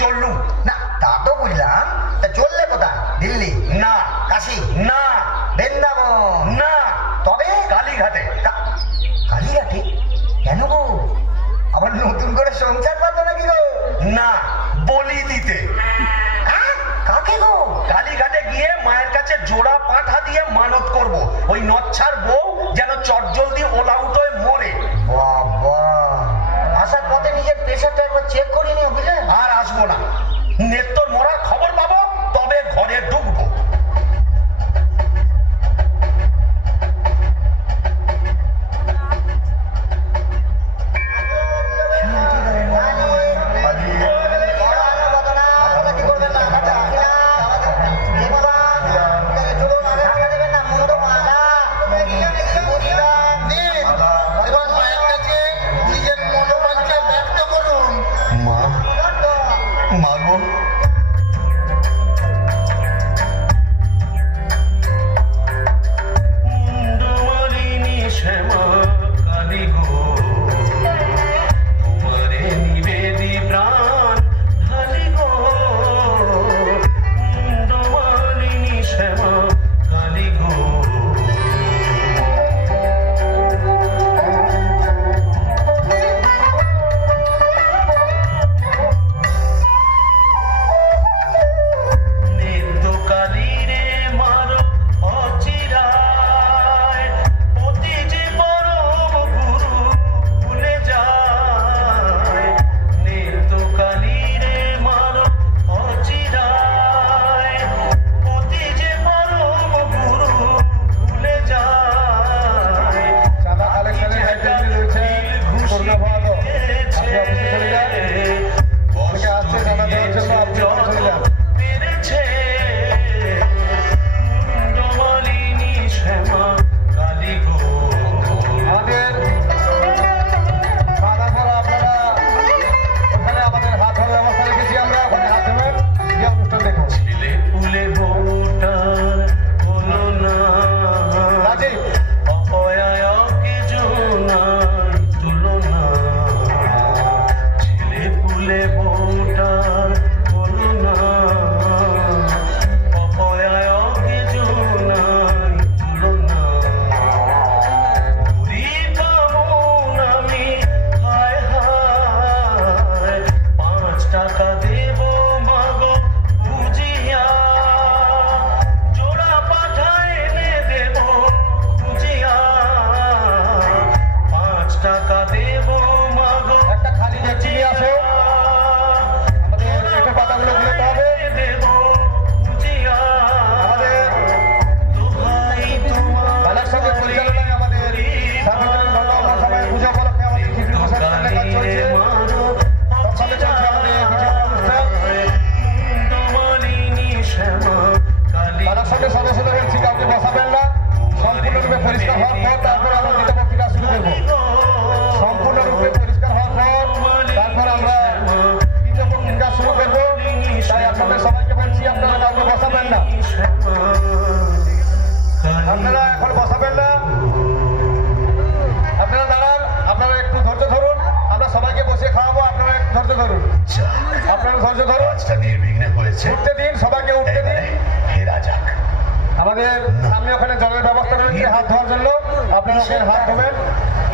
চললুম না তা তো বুঝলাম, তা চললে কোথায়? দিল্লি না, কাশী না, বৃন্দাবন না, তবে কালীঘাটে। কালীঘাটে? কেন গো, আবার নতুন করে সংসার পাতো নাকি গো? না, বলি দিতে। কাকে গো? কালীঘাটে গিয়ে মায়ের কাছে জোড়া পাঁঠা দিয়ে মানত করব, ওই নচ্ছার বউ যেন চটজলদি ওল আউট হয়ে মরে। বাবা, আসার পথে নিজের প্রেশারটা একবার চেক করে নিও, বুঝলে? আর আসবো না, নেত্তর মরার খবর পাবো তবে ঘরে ঢুকবো।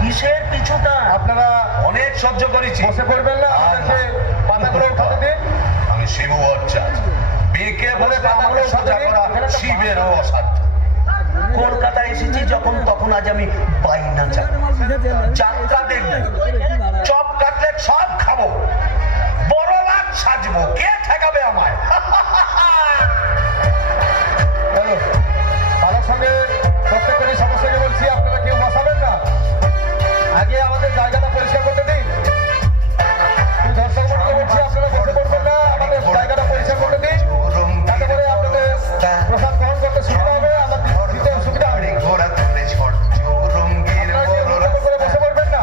কিসের পিছুটা? আপনারা অনেক সহ্য করেছি, বসে পড়বেন না, পাতাগুলো উঠাতে দিন। আমি শিব ভট্টাচার্য, বেঁকে বলে পাতাগুলো সোজা করা শিবেরও অসাধ্য। কলকাতায় এসেছি যখন তখন আজ আমি বাইনা যাত্রা দেখবো, চপ কাটলেট সব খাবো, বড় লাট সাজবো, কে ঠেকাবে আমায়? পালার সঙ্গে প্রত্যেকটি সমস্যাকে বলছি, আপনারা কেউ বসাবেন না, আগে আমাদের জায়গাটা পরিষ্কার করতে দিন। দর্শক মন্ডলী বলছি, আপনারা বসে পড়বেন না, আমাদের জায়গাটা পরিষ্কার করতে দিন, যাতে করে আপনাদের প্রসাদ গ্রহণ করতে সুবিধা হবে, আমাদের দিতে সুবিধা হবে। বসে পড়বেন না।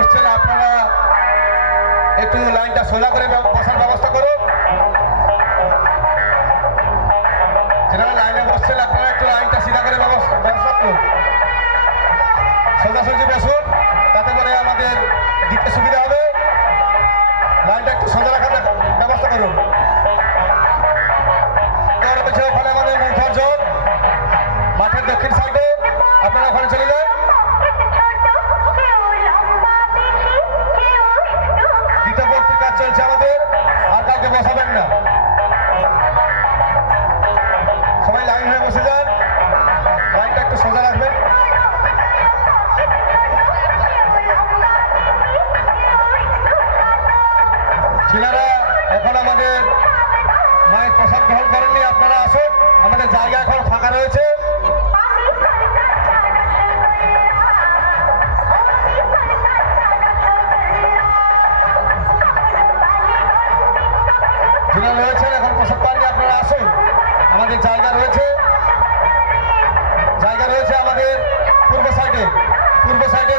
বসছেন আপনারা একটু লাইনটা সোজা করে বসার ব্যবস্থা করুন। যারা লাইনে বসছেন আপনারা একটু লাইনটা সিধা করে ব্যবস্থা করুন। সোজাসুজি বসুন, তাতে করে আমাদের দিতে সুবিধা হবে। লাইনটা একটু সোজা রাখার ব্যবস্থা করুন। রয়েছে ওখানে আমাদের মুখার্জন মাঠের দক্ষিণ সাইডে, আপনারা ওখানে চলে যান। দ্বিতীয় পক্ষের কাজ চলছে আমাদের, আর কাউকে বসাবেন না। সবাই লাইন হয়ে বসে যান, লাইনটা একটু সোজা রাখবেন। ছেলেরা এখন আমাদের মায়ের প্রসাদ গ্রহণ করেননি, আপনারা আসুন, আমাদের জায়গা এখন ফাঁকা রয়েছে। যিনি রয়েছেন এখন প্রসাদ পাননি, আপনারা আসুন, আমাদের জায়গা রয়েছে। জায়গা রয়েছে আমাদের পূর্ব সাইডে, পূর্ব সাইডে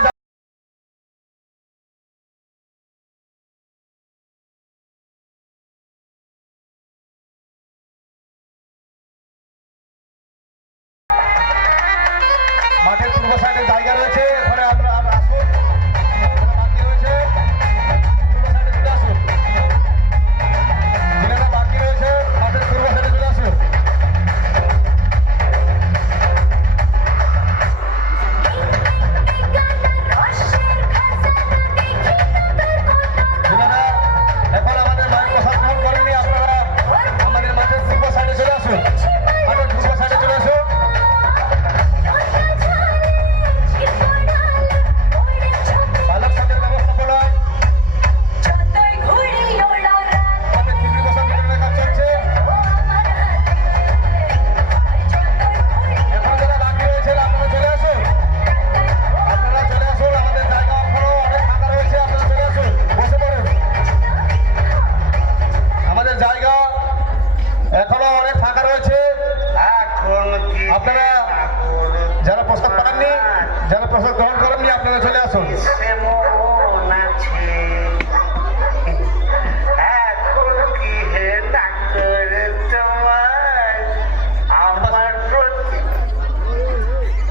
মাঠের পূর্ব সাইডে জায়গা রয়েছে। এখানে আপনারা আসুন, বাকি রয়েছে পূর্ব সাইডে চলে আসুন। যেখানে বাকি রয়েছে মাঠের পূর্ব সাইডে চলে আসুন। যেখানে এখন আমাদের মায়ের প্রসাদ গ্রহণ করেননি, আপনারা আমাদের মাঠের পূর্ব সাইডে চলে আসুন, মাঠের পূর্ব সাইডে চলে আসুন। বালক সাথের ব্যবস্থাপনায় আমাদের খিচুড়ি প্রসাদ বিতরণের কাজ চলছে। এখন যারা বাকি রয়েছেন আপনারা চলে আসুন, আপনারা চলে আসুন, আমাদের জায়গা এখনো অনেক ফাঁকা রয়েছে, আপনারা চলে আসুন, বসে পড়ুন। আমাদের জায়গা এখনো অনেক ফাঁকা রয়েছে। আপনারা যারা প্রসাদ পাননি, যারা প্রসাদ গ্রহণ করেননি, আপনারা চলে আসুন।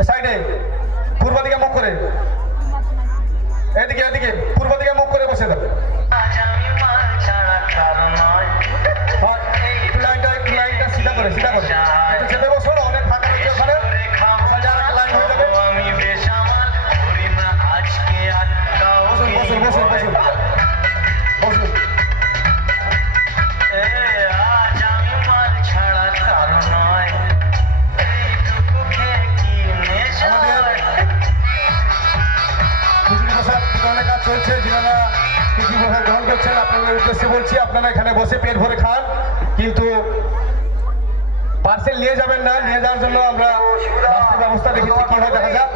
সাইডে পূর্ব দিকে মুখ করে, এদিকে এদিকে পূর্ব দিকে মুখ করে বসে দেন। একটু লাইনটা সিধা করে, সিধা করে একটু চেপে বসুন, অনেক ফাঁকা রয়েছে ওখানে, লাইন হয়ে যাবে। বসুন বসুন বসুন বসুন বসুন। খিচুড়ি প্রসাদ বিতরণের কাজ চলছে। যারা খিচুড়ি প্রসাদ গ্রহণ করছেন আপনাদের উদ্দেশ্যে বলছি, আপনারা এখানে বসে পেট ভরে খান, কিন্তু পার্সেল নিয়ে যাবেন না। নিয়ে যাওয়ার জন্য আমরা রাস্তার ব্যবস্থা দেখেছি, কি হয় দেখা যাক।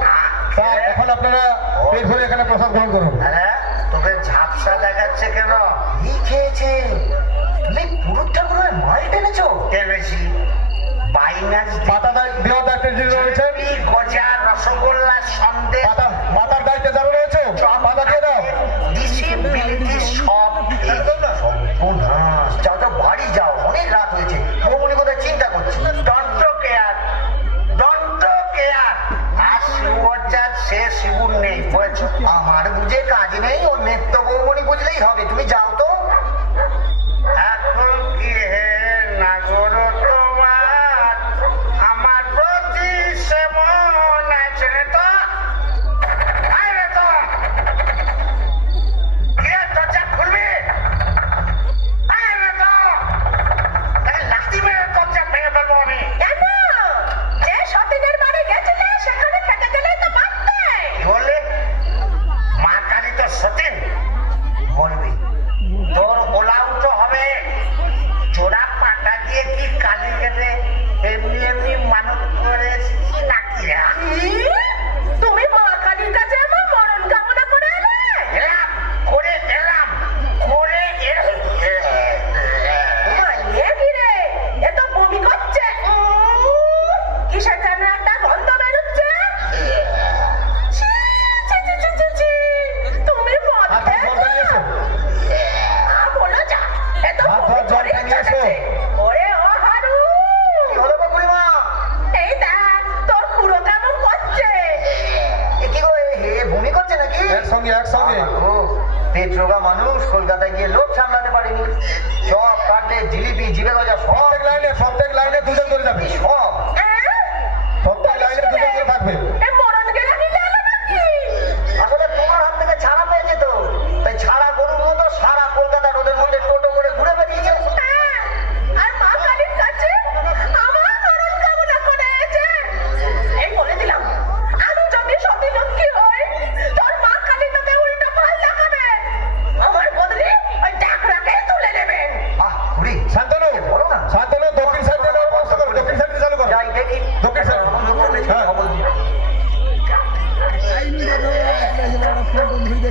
তা এখন আপনারা পেট ভরে এখানে প্রসাদ গ্রহণ করুন। তোকে ঝাপসা দেখাচ্ছে কেন? কি খেয়েছে? তুমি পুরুষটা করে মাল টেনেছো? টেনেছি। বাইনাস পাতা দেওয়ার দায়িত্বে যিনি রয়েছেন, গজা, রসগোল্লা, সন্দেশ, পাতার দায়িত্বে যারা রয়েছে, পাতা দিয়ে দাও। ডিসিবিলিটি সব সর্বনাশ। যাও যাও, বাড়ি যাও, অনেক রাত হয়েছে। বৌমনি কোথায় চিন্তা করছি। দন্ত কেয়ার, দন্ত কেয়ার। আর শিবচার সে শিবুর নেই, বুঝেছো? আমার বুঝে কাজ নেই, ওর নিত্য বৌমনি বুঝলেই হবে। তুমি যাও তো। এখন কি হে নাগর তোমার আমার প্রতি সে মন আছে তো? আরে তো কে দরজা খুলবি? আরে তো লাঠি মেরে দরজা ভেঙে ফেলবো আমি। কেন? যে সতীনের বাড়ি গেছিলে সেখানে থেকে গেলেই তো পারতে। কি বললে? মা কালী তো সতীন? মরবি একসঙ্গে ও পেট রোগা মানুষ কলকাতায় গিয়ে লোক সামলাতে পারেনি। সব কাটে জিলিপি জিবে গজা সব প্রত্যেক লাইনে দুজন করে যাবে, সব প্রত্যেক লাইনে দুজন করে থাকবে। এ মরণ গেলা নিলে এলো নাকি? আসলে তোমার হাত থেকে ছাড়া পেয়েছে তো, তাই ছাড়া গরুর মতো সারা কলকাতা রোদের মধ্যে টোটো করে ঘুরে বেরিয়েছে। হ্যাঁ, আর মা কালীর কাছে আমার মরণ কামনা করেছে। এই বলে দিলাম, আমি যদি সতী লক্ষ্মী হই, তোর মা কালী তোকে উল্টো পাল লাগাবে। আমার বদলে ওই ডাকরাকে তুলে নেবেন। আহ ঘুরি শান্তনু, বলো না। শান্তনু, দক্ষিণ সাইডে নেওয়ার ব্যবস্থা করো, দক্ষিণ সাইডে চালু করো। যাই দেখি দক্ষিণ সাইড। হ্যাঁ।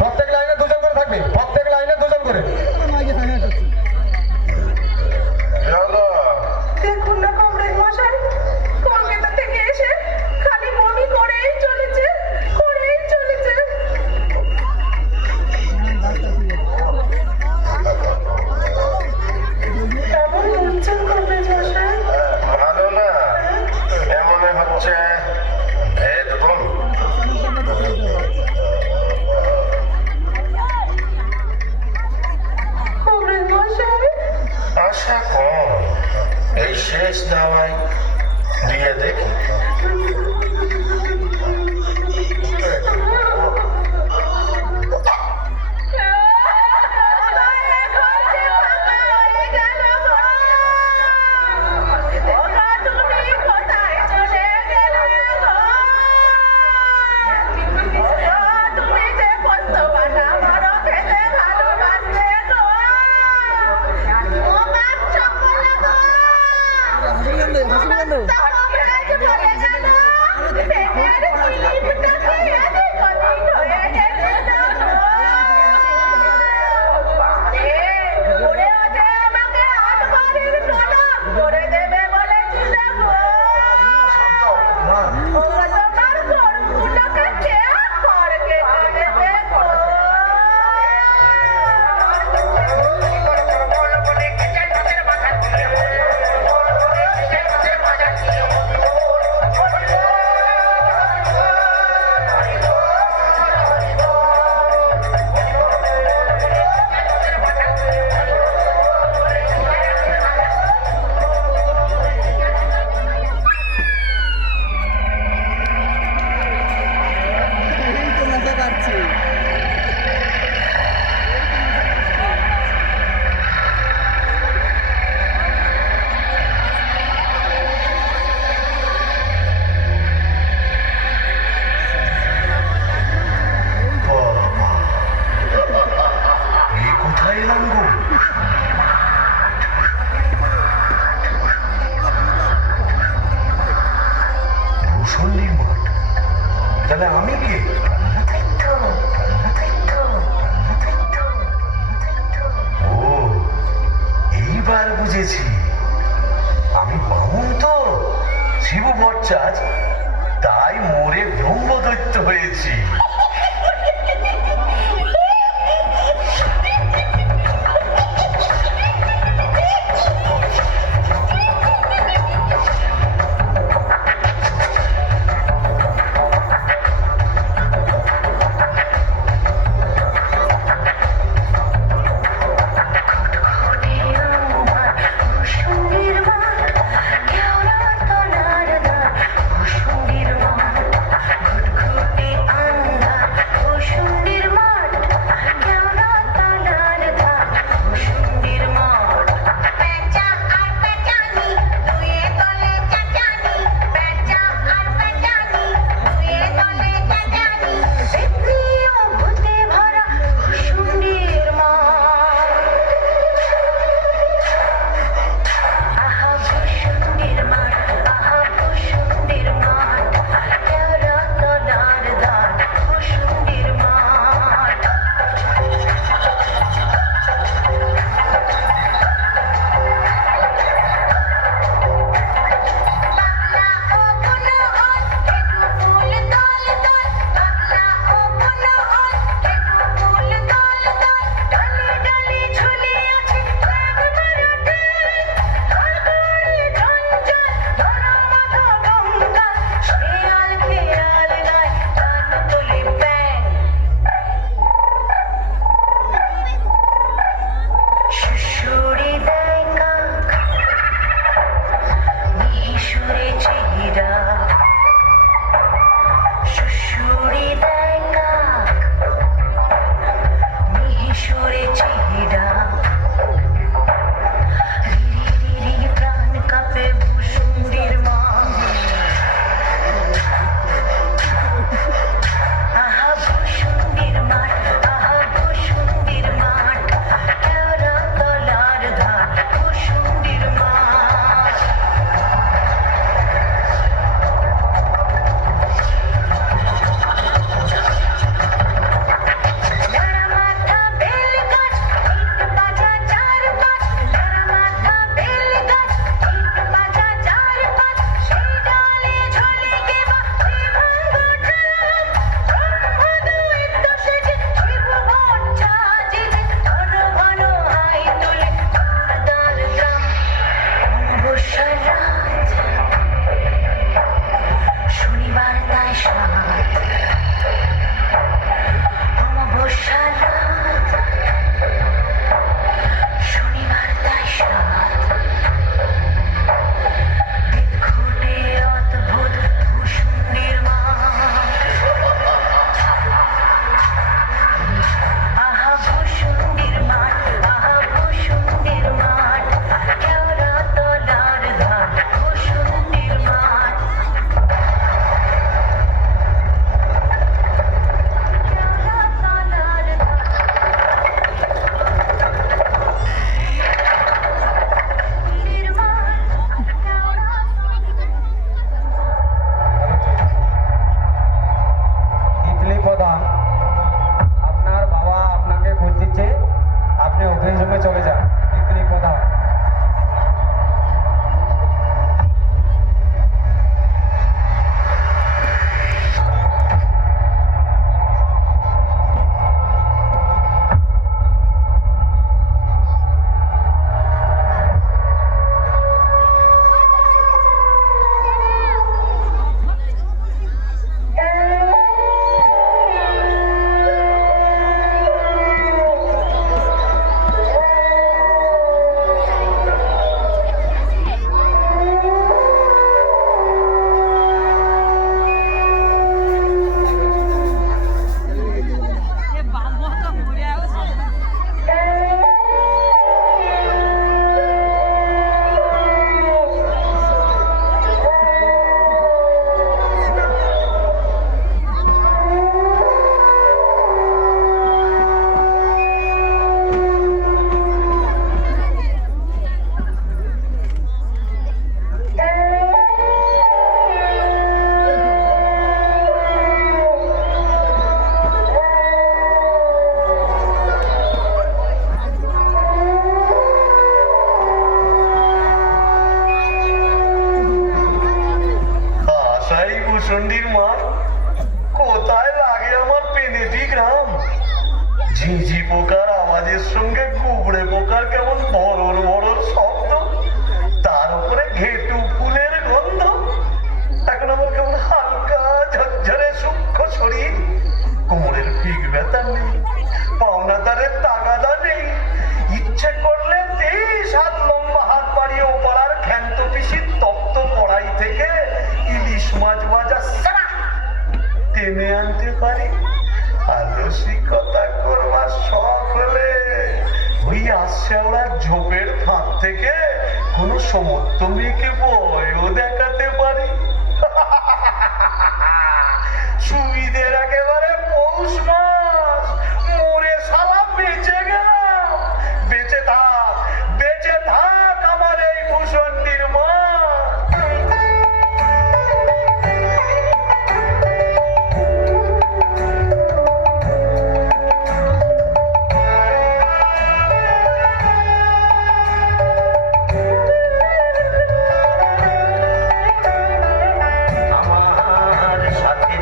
প্রত্যেক লাইনে দুজন করে থাকবে, প্রত্যেক লাইনে দুজন করে। দেখুন না কমরেড মশাই, কলকাতা থেকে এসে খালি বমি করেই চলেছে, করেই চলেছে। কেমন বলছেন কমরেড মশাই? ভালো না, এমন হচ্ছে ভেদ বমি। কমরেড মশাই, আশা কম, এই শেষ দাওয়াই দিয়ে দেখি। করে দেবে বলেছিল গো। তোমার গরুগুলোকে খেয়া খড় কেটে দেবে গো। এই কোথায় এলাম গো? ভূষণ্ডির মঠ, তাহলে আমি কে? ও, এইবার বুঝেছি, আমি বামুন তো, শিবু ভট্টাচ, তাই মোরে ব্রহ্মদৈত্য হয়েছি। ঘুটঘুটে রুমে চলে যান, তিনি প্রধান। আশাই ভূষণ্ডির মাঠ কোথায় লাগে আমার পেনেটি গ্রাম। ঝিঝি পোকার আওয়াজের সঙ্গে কুবড়ে পোকার কেমন বড়র বড়র শব্দ, তার উপরে ঘেটু ফুলের গন্ধ। এখন আমার কেমন হালকা ঝরঝরে সূক্ষ্ম শরীর, কোমরের ফিক ব্যথা নেই, পাওনাদারের তাগাদা নেই। ইচ্ছে করলে 23 হাত লম্বা হাত বাড়িয়ে ওপাড়ার ক্ষান্ত পিসির তপ্ত কড়াই থেকে ইলিশ মাছ ভাজা সারা টেনে আনতে পারি। আলসিকতা করবার শখ হলে ওই আশ্যাওড়ার ঝোপের ফাঁক থেকে কোনো সমর্থ মেয়েকে বয়ও দেখাতে পারি। সুবিধের একেবারে পৌষ মাস, মরে শালা বেঁচে গেলাম। বেঁচে থাক আমার এই ভূষণ্ডির মা। আমার সাথে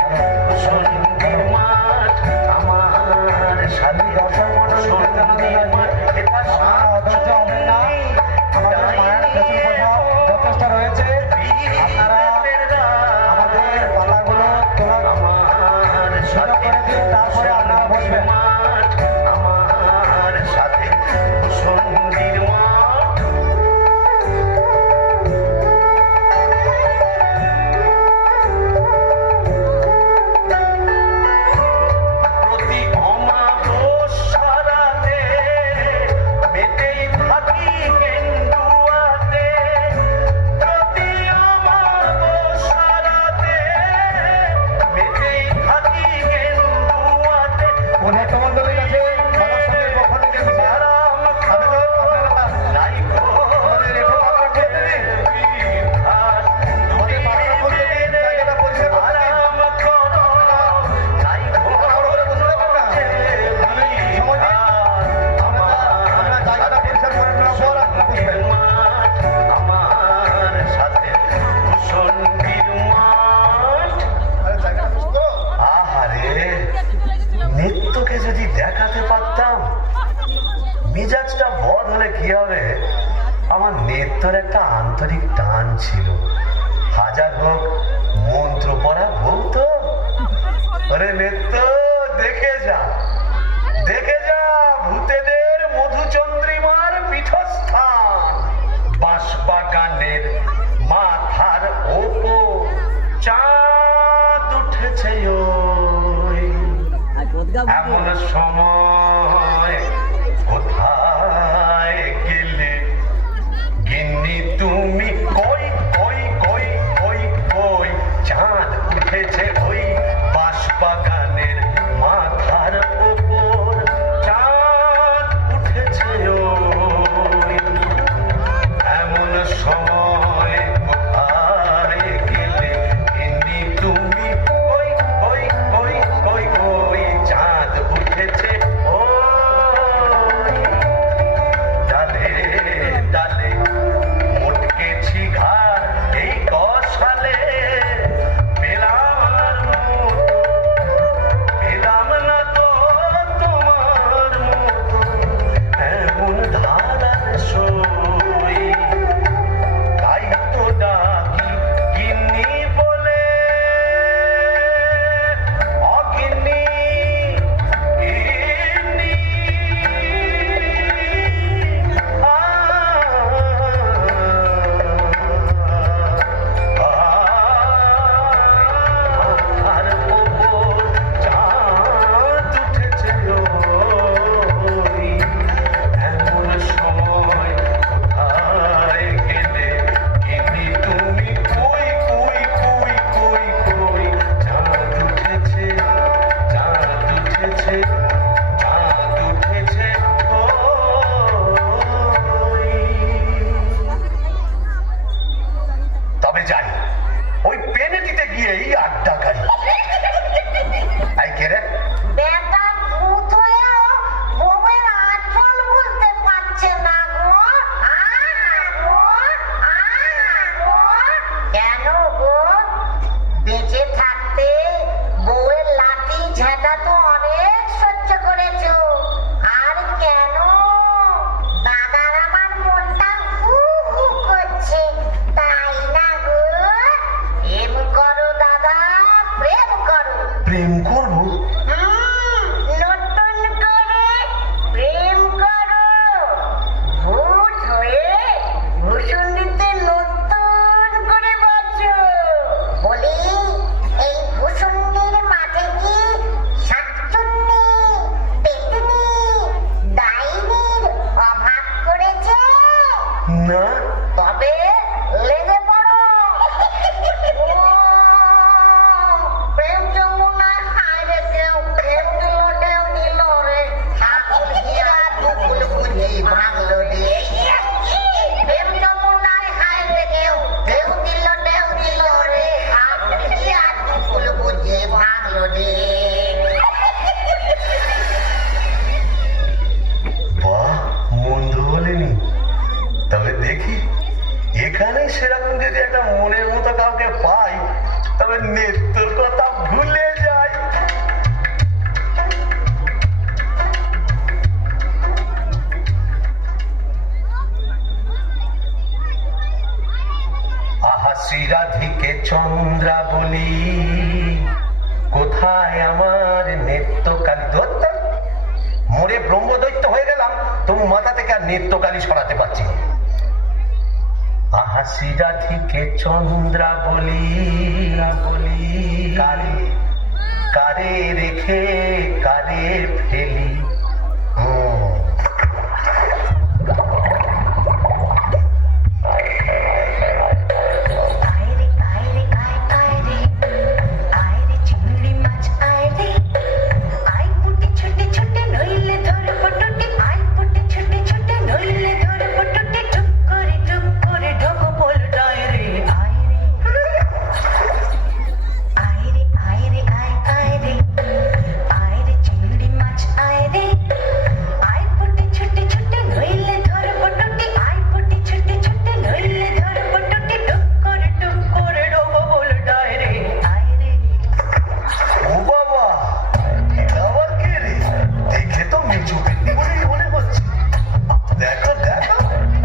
ভূষণ্ডির মাঠ, আমার সাথে ভূষণ্ডির মাঠ। এটা অধৈর্য হবেন না, আমাদের মায়ের পেছন প্রভাব যথেষ্ট রয়েছে। আপনারা আমাদের পালাগুলো তোলার আমার সুযোগ করে দিন, তারপরে আপনারা বসবেন। মাঠ, আমার সাথে ভূষণ্ডির মাঠ। প্রতি অমাবস্যারাতে মেতেই থাকি কেন্দুয়াতে। প্রতি অমাবস্যারাতে মেতেই থাকি কেন্দুয়াতে। ভক্তমণ্ডলীর কাছে সদস্যদের পক্ষ থেকে বিশেষ আরাম আবেদন, আপনারা নাই গো আমাদের রেখো পাত্র করতে দিন। বিধান, আমাদের পাড়ার মধ্যে জায়গাটা পরিষ্কার করতে দিন। আরাম করো নাই গো তাড়াহুড়ো করে বসে থাকবেন না। আমি সময় দিন। আমরা জায়গাটা পরিষ্কার করে নেওয়ার পর আপনারা বসবেন। মাঠ, আমার সাথে ভূষণ্ডির মাঠ। আরে জায়গাটা বুঝতো? আহারে, নৃত্যকে যদি দেখাতে পারতাম, মেজাজটা বদ হলে কি হবে। আমার নৃত্যর একটা আন্তরিক টান ছিল। হাজার হোক মন্ত্র পড়া বউ তো। ওরে নৃত্য দেখে যা ভূতেদের মধুচন্দ্রিমার পীঠস্থান। বাঁশবাগানের মাথার ওপর চাঁদ উঠেছে ওই। এমন সময় কোথায় গেলে গিন্নি তুমি? কই কই কই কই কই চাঁদ উঠেছে ওই বাঁশবাগানের মাথার ওপর। চাঁদ উঠেছে ওই। এমন সময় কোথায় গেলে গিন্নি তুমি? কই কই কই কই কই চাঁদ উঠেছে ওই। না তবে লেগে পড়ো। ও, প্রেম যমুনায় হায়রে কেউ প্রেম দিল রে, ঠাকুর হীরা দুকুল বুঝি ভাঙলো রে। প্রেম যমুনায় হায়রে কেউ ঢেউ দিল রে, ঠাকুর হীরা দুকুল বুঝি ভাঙলো রে। বাহ, মন্দ বলেনি। তবে দেখি এখানে সেরকম যদি একটা মনের মতো কাউকে পাই, তবে নেত্রর কথা ভুলে যাই। আহা শ্রীরাধিকে চন্দ্রা বলি, কোথায় আমার নেত্রকালী? ধরতে মোরে ব্রহ্মদৈত্য হয়ে গেলাম, তবু মাথা থেকে আর নেত্রকালী সরাতে পারছি না। আহা শ্রীরাধিকে চন্দ্রা বলি, কারে কারে রেখে কারে ফেলি। আয়রে আয়রে আয় আয়রে আয়রে চিংড়ি মাছ আয়রে আই পুটে ছোটে ছোটে নইলে ধরে পটুটে আই পুটে ছোটে ছোটে নইলে ধরে পটুটে টুক করে ঢোকো বল ডায়রে আয়রে আয়রে আয়রে আয় আয়রে আয়রে চিংড়ি মাছ আয়রে আই পুটে ছোটে ছোটে নইলে ধরে পটুটে আই পুটে ছোটে ছোটে নইলে ধরে পটুটে টুক করে ঢোকো বল ডায়রে আয়রে ও বাবা, এটা আবার কে রে? দেখে তো মেচু পেটনি বলেই মনে হচ্ছে। দেখো দেখো,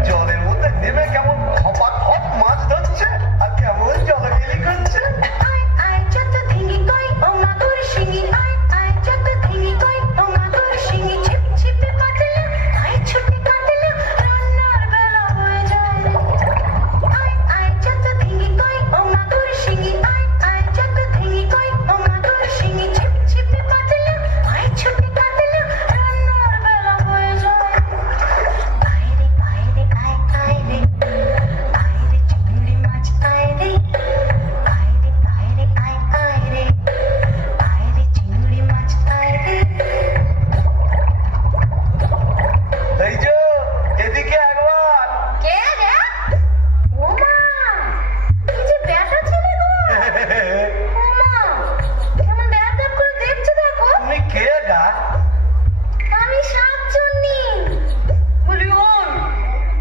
জলের মধ্যে নেমে কেমন খপা খপ মাছ ধরছে আর কেমন জলকেলি করছে। আয় আয় যত ধিঙ্গি কই ও মাদুর শিঙি আয় আয় যত ধিঙ্গি কই ও মাদুর শিঙি ছিপ ছিপে কাটলে আয় ছুটে কাটলে রান্নার বেলা হয়ে যায় আয় আয় যত ধিঙ্গি কই ও মাদুর শিঙি আয় আয় যত ধিঙ্গি কই ও মাদুর শিঙি ছিপ ছিপে কাটলে আয় ছুটে কাটলে রান্নার বেলা হয়ে যায় আয়রে আয়রে আয় আয়রে আয়রে চিংড়ি মাছ আয়রে আয়রে আয়রে আয় আয়রে আয়রে চিংড়ি মাছ আয়রে এই যে এদিকে একবার। কে রে ওমা কি যে ব্যাটা ছেলে গো ওমা কেমন ব্যাটা করে দেখছে দেখো তুমি কে গা? আমি শাকচুন্নি বলি ওন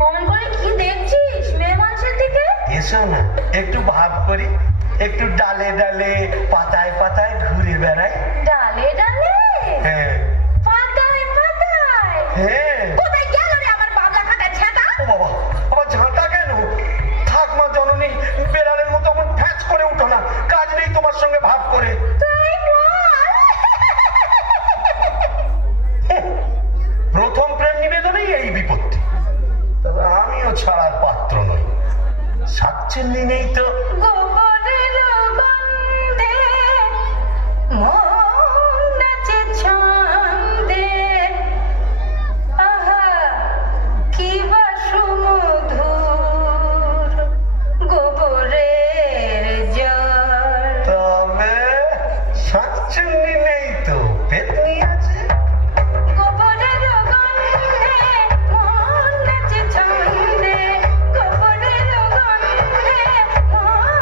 অমন করে কি দেখছিস মেয়ে মানুষের দিকে এসো না, একটু ভাব করি, একটু ডালে ডালে পাতায় পাতায় ঘুরে বেড়াই। ডালে ডালে হ্যাঁ পাতায় পাতায় হ্যাঁ। কোথায় গেল রে আমার বাবলা খাটা ছেটা ও বাবা, আমার ঝাঁটা কেন? থাক মা জননী, বেড়ালের মতো আমার ফ্যাচ করে উঠো না, কাজ নেই তোমার সঙ্গে ভাব করে। তাই বল প্রথম প্রেম নিবেদনেই এই বিপত্তি। তবে আমিও ছাড়ার পাত্র নই। সাতচেন্নি নেই তো। গোবরের গন্ধে মন নাচে ছন্দে আহা কি বা সুমধুর গোবরের জল তবে সাতচেন্নি নেই তো, পেতনি আছে। গোবরের গন্ধে মন নাচে ছন্দে গোবরের গন্ধে মন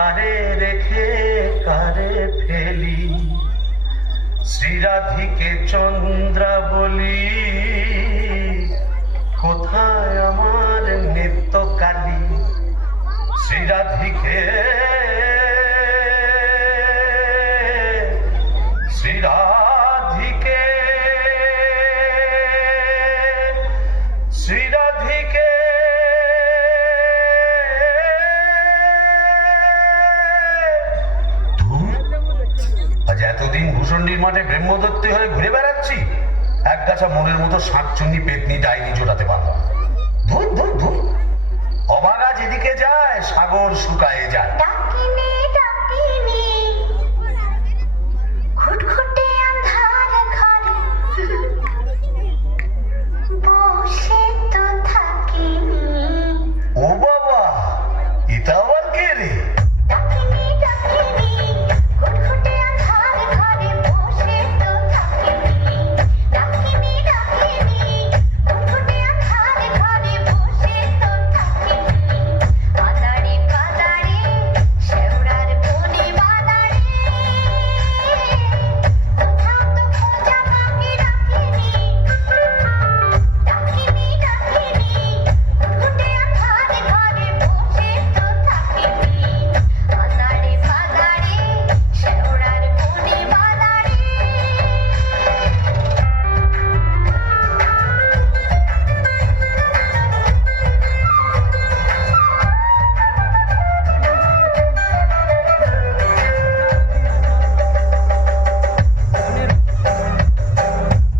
কারে রেখে কারে ফেলি, শ্রীরাধিকে চন্দ্রা বলি, কোথায় আমার নিত্য কালী, শ্রীরাধিকে শ্রীরাধিকে শ্রীরাধিকে আজ এতদিন ভূষণ্ডির মাঠে ব্রহ্মদত্তি হয়ে ঘুরে বেড়াচ্ছি, এক গাছা মনের মতো শাঁকচুন্নি পেতনি ডাইনি জোটাতে পারলাম। ধুর ধুর ধুর, অবাগা যেদিকে যায় সাগর শুকায়ে যায়। ডাকিনি ডাকিনি খুটখুটে আন্ধার ঘরে বসে তো থাকিনি। ও বাবা, এটা আবার কে রে? ডাকিনি ডাকিনি খুটখুটে আন্ধার ঘরে বসে তো থাকিনি। ডাকিনি ডাকিনি খুটখুটে আন্ধার ঘরে বসে তো থাকিনি। বাদাড়ি বাদাড়ি শেওড়ার বনে বাদাড়ি, কোথাও তো খোঁজা বাকি রাখিনি। ডাকিনি ডাকিনি খুটখুটে আন্ধার ঘরে বসে তো থাকিনি। বাদাড়ি বাদাড়ি শেওড়ার বনে বাদাড়ি।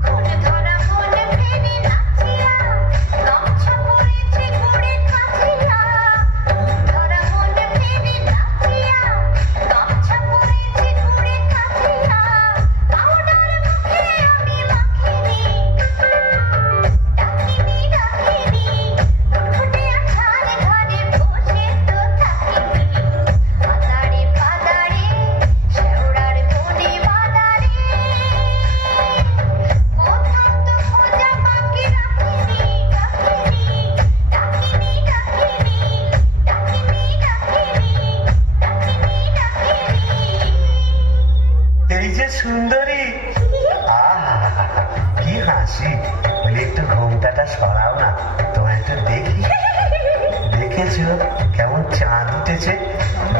কোন ধরা মনে ফেরি নাচিয়া, গামছা পরেছে ঘুরে কাছিয়া। ধরা মনে ফেরি নাচিয়া, গামছা পরেছে ঘুরে কাছিয়া। পাউডার মুখে আমি মাখিনি। ডাকিনি ডাকিনি খুটখুটে আন্ধার ঘরে বসে তো থাকিনি। বাদাড়ি বাদাড়ি শেওড়ার বনে বাদাড়ি, কোথাও তো খোঁজা বাকি রাখিনি। ডাকিনি ডাকিনি ডাকিনি ডাকিনি ডাকিনি ডাকিনি। এই যে সুন্দরী, আহা কি হাসি, বলে একটু ঘোমটাটা সরাও না, তোমায় একটু দেখি। দেখেছো কেমন চাঁদ উঠেছে,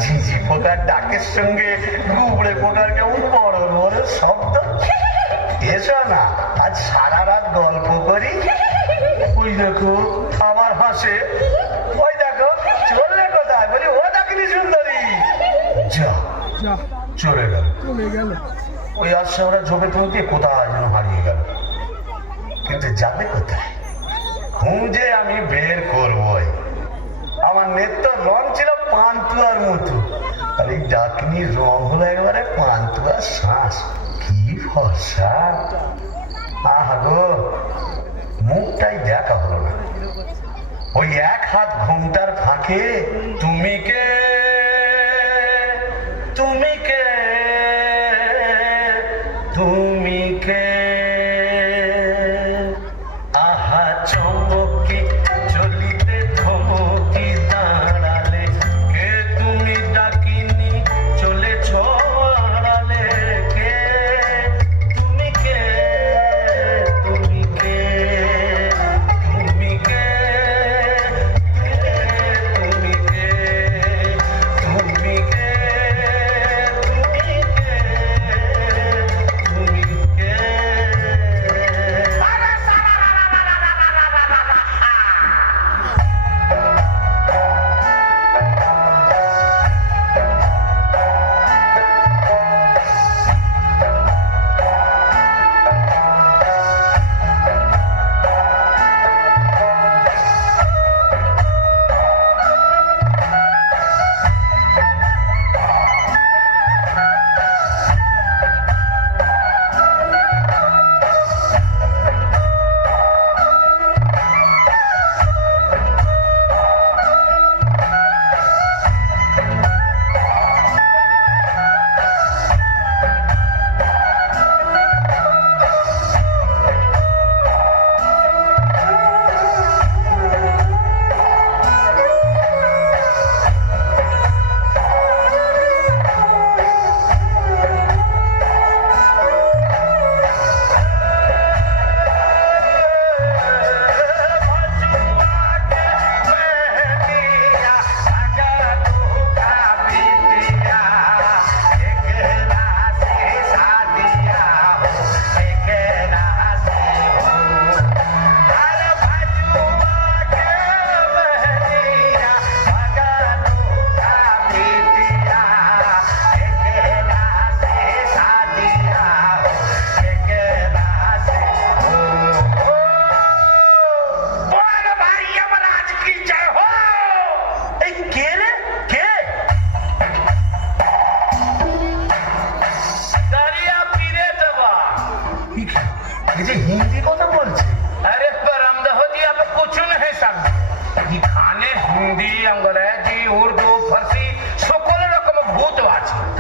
ঝিঝি পোকার ডাকের সঙ্গে গুবড়ে পোকার কেমন বড় বড় শব্দ। এসো না, আজ সারা রাত গল্প করি। ওই দেখো আমার হাসে, ওই দেখো চললে কোথায়, বলি ও ডাকিনি সুন্দরী, যা চলে গেল। ওই আশা ওরা জমে তুলতে কোথায় যেন হারিয়ে গেল, কিন্তু যাবে কোথায়? খুঁজে আমি বের করবই। আমার নেত্য রং ছিল পান্তুয়ার মতো, আর এই ডাকিনির রং হলো একেবারে পান্তুয়ার শ্বাস। কি ফর্সা, আহা গো, মুখটাই দেখা হলো না। ওই এক হাত ঘোমটার ফাঁকে তুমি কে, তুমি কে, তুমি কে, আহা চমকি চলিতে থমকি দাঁড়ালে, কে তুমি ডাকিনি চলেছ আড়ালে, কে তুমি কে, তুমি কে, তুমি কে, তুমি কে, তুমি কে, তুমি কে, তুমি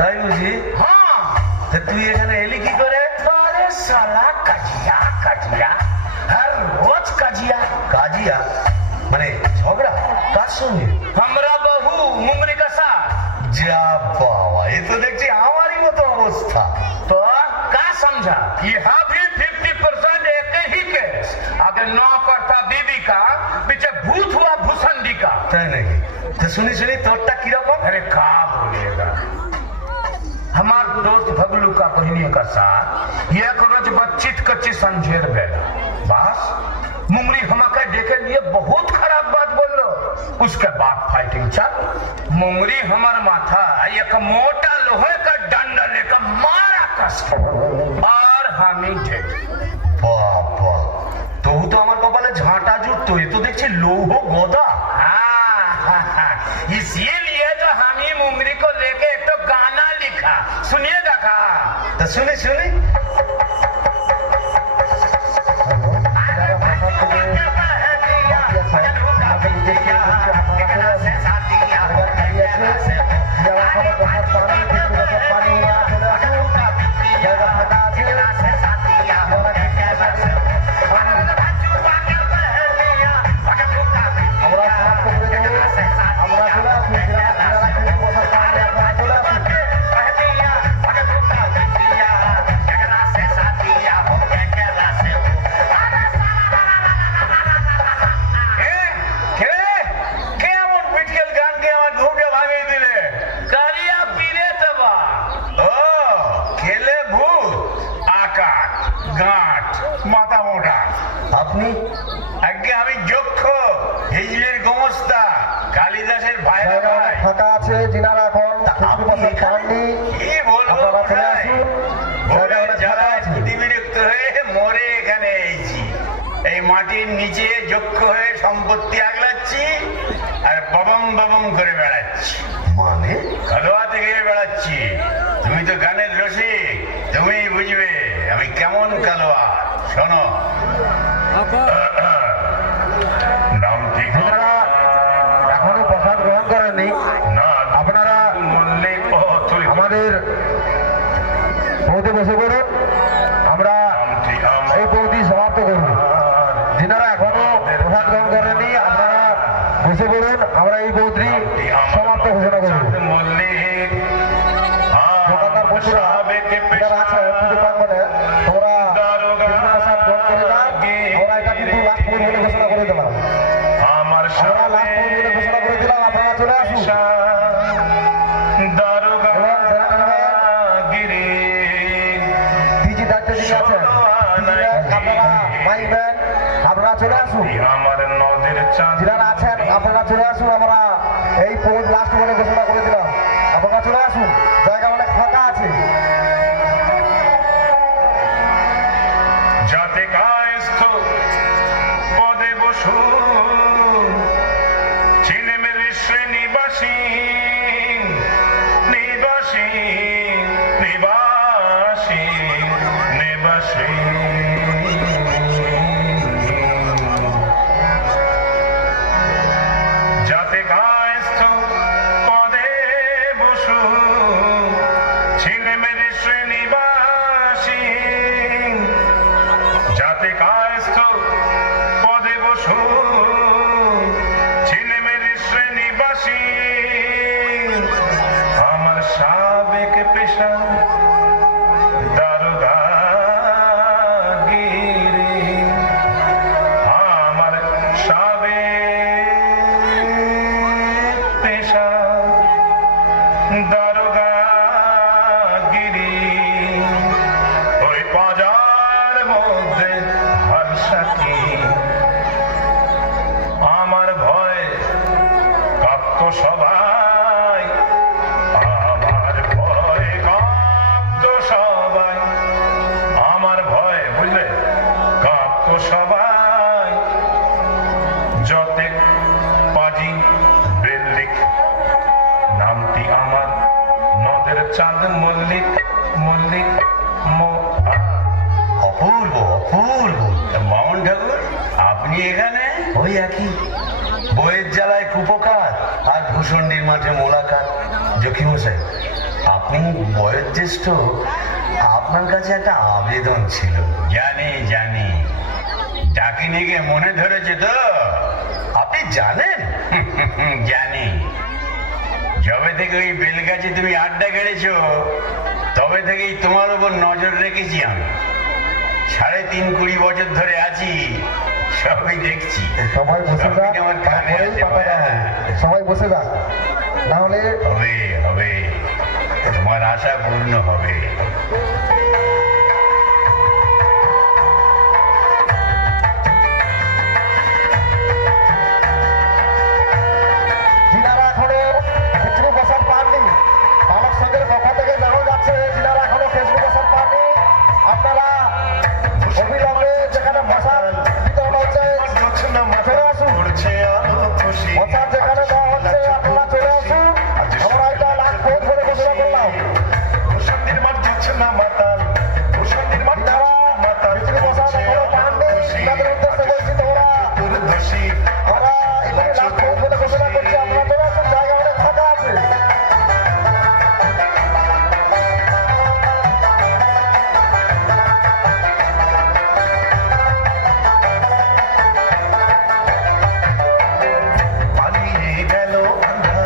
তাই বুঝি? হ্যাঁ তা তুই এখানে এলি কি করে? আরে সালা কাজিয়া কাজিয়া হর রোজ কাজিয়া কাজিয়া মানে ঝগড়া কার সঙ্গে? हमरा बहू मुंगरी का साथ যা বাবা, এ তো দেখছি আমারই মতো অবস্থা। तो का समझा यहाँ भी 50% एक ही केस आगे नौकर था बीबी का पीछे भूत हुआ भूसंडी का তাই नाকি? तो শুনি শুনি তোরটা কিরকম? अरे का बोलेगा हमार दोस्त भगलू का बहनी का साथ ये रोज बच्चित कच्ची संझेर बेला बस मुंगरी हमका देखे लिए बहुत खराब बात बोल लो उसके बाद फाइटिंग चल मुंगरी हमार माथा एक मोटा लोहे का डंडा लेकर मारा कस और हम ही थे বাবা, তবু তো আমার কপালে ঝাঁটা জুটতো, এ তো দেখছি লৌহ গদা। इसीलिए तो हम ही मुंगरी को लेके एक तो गाना लिखा सुनिएगा का তা শুনি শুনি। আপনি? আগে আমি যক্ষ হিজলির গোমস্তা কালিদাসের ভাইরা ভাই ফাঁকা আছে যিনারা এখন 50% পাননি, কি বলবো আপনারা চলে ভাই? আসুন। ভোরের জায়গা অনেক ফাঁকা জ্বালায় আছে। ক্ষতিবিরক্ত হয়ে মরে এখানে এইছি এই মাটির নিচে যক্ষ হয়ে সম্পত্তি আগলাচ্ছি আর ববম ববম করে বেড়াচ্ছি মানে? খালোয়া থেকে বেড়াচ্ছি তুমি তো গানের রসিক তুমি বুঝবে আমি কেমন কালোয়া শোনো নাম ঠিক যিনারা এখনো প্রসাদ গ্রহণ করেননি, না আপনারা মল্লিক ও তুই আমাদের বৌদি বসে পড়ুন, আমরা এই বৌদি সমাপ্ত করব। যিনারা এখনো প্রসাদ গ্রহণ করেননি আপনারা বসে পড়ুন, আমরা এই বৌদি সমাপ্ত ঘোষণা করব। মল্লিক দোকানদার বন্ধুরা যারা আছে পুজো প্রাঙ্গণে, তোমরা কৃষ্ণ প্রসাদ গ্রহণ করে দাও। আমরা এটা কিন্তু লাস্ট পর্ব বলে ঘোষণা করে দিলাম, আমার আমরা লাস্ট পর্ব বলে ঘোষণা করে দিলাম, আপনারা চলে আসুন। দারোগা গিরি ডিজি দায়িত্ব যিনি আছেন, আপনারা মাইক ম্যান, আপনারা চলে আসুন। আমার নদের চাঁদ যিনারা আছেন আপনারা চলে আসুন, আমরা এই পর্ব লাস্ট বলে ঘোষণা করে দিলাম, আপনারা চলে আসুন, জায়গা অনেক ফাঁকা আছে। যাতে কায়স্থ পদে বসু চিনেমের শ্রেণীবাসী নিবাসী নিবাসী নিবাসী যাতে কায়স্থ পদে বসু ছিনেমের শ্রেণীবাসী যাতে কায়স্থ পদে বসু ছিনেমের শ্রেণীবাসী আমার সাবেক পেশা দারোগাগিরি আমার সাবেক পেশা দারোগাগিরি ওই বাজার মধ্যে হালসাকি আমার ভয় কাঁপতো সবাই আমার ভয় কাঁপতো সবাই আমার ভয় বুঝলে কাঁপতো সবাই যতে পাজি বেল্লিক নামটি আমার নদের চাঁদ মল্লিক মল্লিক অপূর্ব অপূর্ব। মামন ঠাকুর আপনি এখানে ওই একই, বইয়ের জ্বালায় কুপকার আর ভূষণ্ডির মাঠে মোলাকাত। জকি মশাই, আপনি বয়োজ্যেষ্ঠ, আপনার কাছে একটা আবেদন ছিল। জানি জানি, ডাকিনিকে মনে ধরেছে তো? আপনি জানেন? জানি। যবে থেকে ওই বেলগাছে তুমি আড্ডা গেড়েছো, তবে থেকেই তোমার উপর নজর রেখেছি আমি। 3.5-20 বছর ধরে আছি, সবই দেখছি। সবাই বসে সবই যাক, আমার কানে তারপরেই আসে পাতা দেওয়া ভায়া। হবে। সবাই বসে যাক, না হলে হবে হবে, তোমার আশা পূর্ণ হবে। যিনারা এখনো খেচড়ি বসার পাননি, বালক সংঘের পক্ষ থেকে জানানো যাচ্ছে, যিনারা এখনো খেচড়ি বসার পাননি, আপনারা অবিলম্বে যেখানে বসার বিতরণ হচ্ছে চলে আসুন। বসার যেখানে দেওয়া হচ্ছে আপনারা চলে আসুন। আমরা এটা লাখ ভোট করে ঘোষণা করলাম। যিনারা খেচড়ি বসার এখনো পাননি, তাদের উদ্দেশ্যে বলছি, তোমরা আমরা এখানে লাখ ভোট করে ঘোষণা করছি, আপনারা চলে আসুন, জায়গা অনেক ফাঁকা আছে। পালিয়ে গেল আন্ধার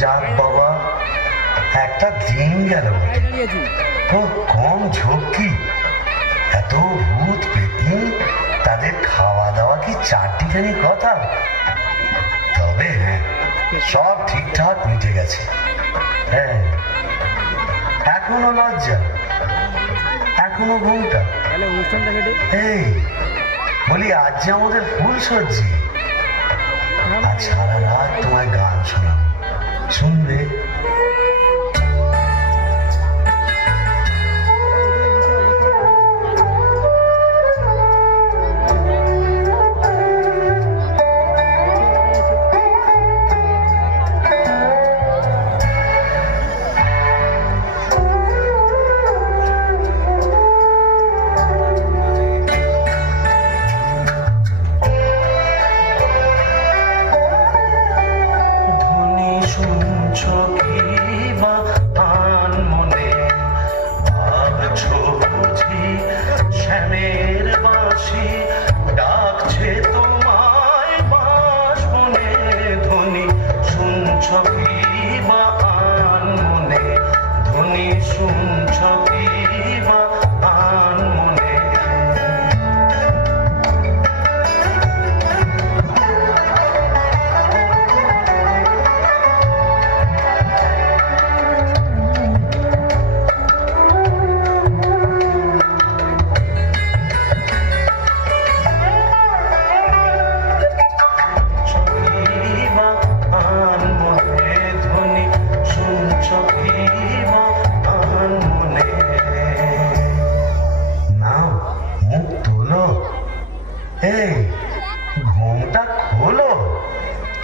যাক বাবা, একটা দিন গেল। ও কম ঝক্কি, এত ভূত পেতনি, তাদের খাওয়া দাওয়া কি চারটিখানি কথা? তবে হ্যাঁ, সব ঠিকঠাক মিটে গেছে। হ্যাঁ, এখনো লজ্জা, এখনো ঘুমটা। এই বলি, আজ যে আমাদের ফুল সজ্জি, আজ সারা রাত তোমায় গান শোনাব, শুনবে?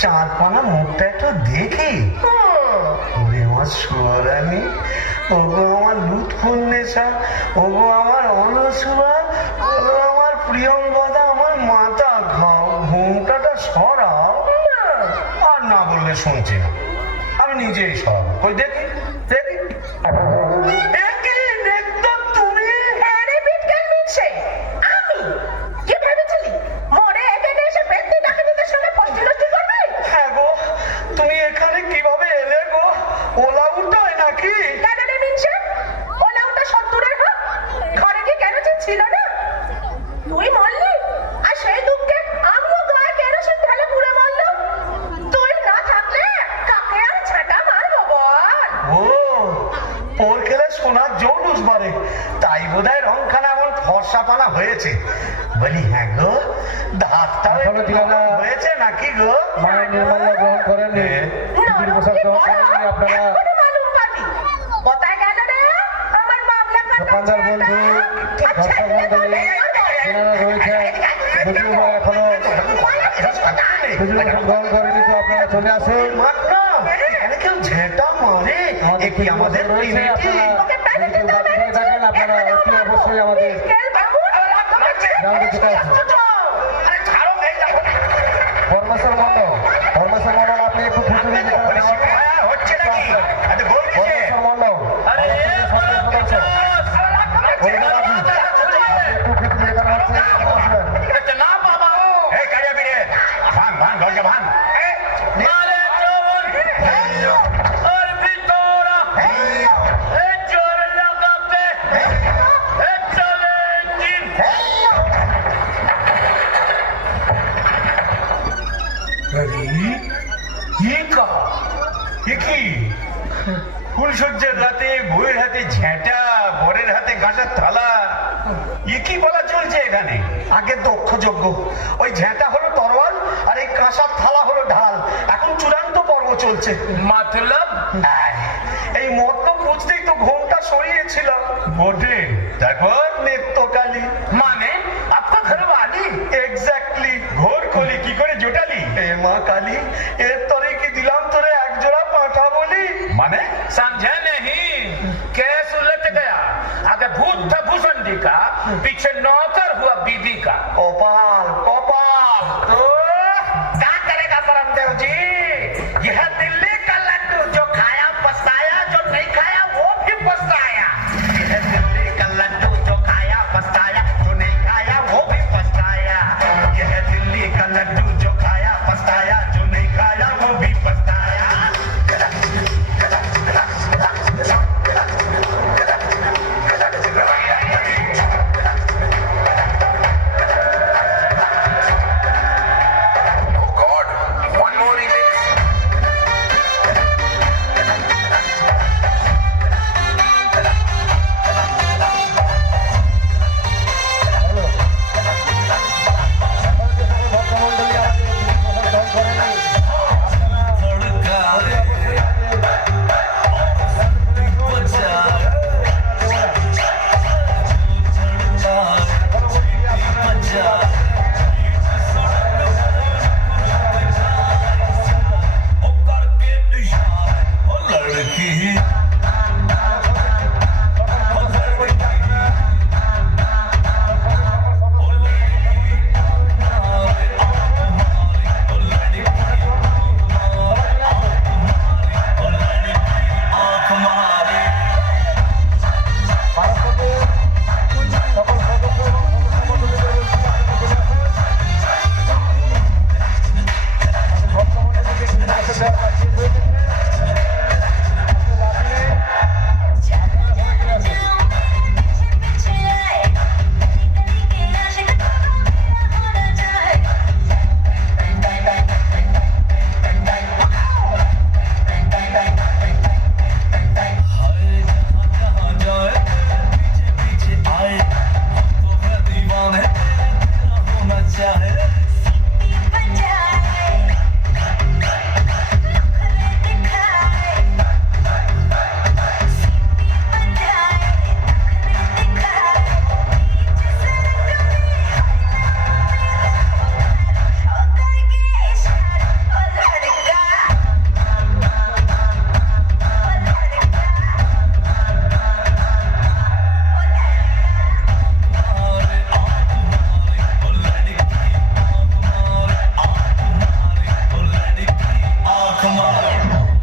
চাঁদপানা মুখটা একটু দেখি। ওরে আমার সোয়ারানি, ওগো আমার লুৎফুন্নেসা, ওগো আমার অনসুয়া, ওগো আমার প্রিয়ঙ্গদা, আমার মাথা খাও, ঘুমটাটা সরাও। আর না বললে শুনছি না, আমি নিজেই সরাব। ওই দেখি দেখি তাই বোধহয় রংখানা এমন ফর্সা পানা হয়েছে। বলি হ্যাঁ গো, ধাতটা হয়েছে নাকি গো? মায়ের নির্মাল্য গ্রহণ করেন, আপনারা দোকানদার বন্ধু, দর্শক মন্ডলী যারা রয়েছে, যদিও বা এখনো গ্রহণ করেনি, তো আপনারা চলে আসুন। কেউ ঝেঁটা মারে, আমাদের রয়েছে, আপনারা অতি অবশ্যই আমাদের পরমেশ্বর মন্ডল, পরমেশ্বর মন্ডল, আপনি একটু খিচুড়ি হচ্ছে নাকি? পরমেশ্বর মন্ডল ফুলসজ্জার রাতে বউয়ের হাতে ঝেঁটা, বরের হাতে গাঁজার থালা, এ কি বলা চলছে এখানে? আগে দক্ষ যজ্ঞ, ওই ঝেঁটা হলো তরোয়াল আর এই কাঁসার থালা হলো ঢাল। এখন চূড়ান্ত পর্ব চলছে। মতলব এই মতলব বুঝতেই তো ঘোমটা সরিয়েছিল বটে। তারপর নেত্রকালী মানে আপনার ঘর বালি এক্স্যাক্টলি। ঘোর কলি কি করে জোটালি? এ মা কালী, এর তরে কি দিলাম তোরে এক জোড়া পাঁঠা বলি? माने समझा नहीं? केस उलट गया। आगे भूत था भूषण जी का, पीछे नौकर हुआ बीबी का। कपाल कपाल। तो क्या करेगा परमदेव जी? यह दिल्ली का लड्डू, जो खाया पछताया, जो नहीं खाया वो भी पछताया। यह दिल्ली का लड्डू, जो खाया पछताया, जो नहीं खाया वो भी पछताया। यह दिल्ली का लड्डू, जो खाया पछताया, जो नहीं खाया वो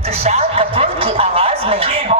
तुषार कपूर की आवाज में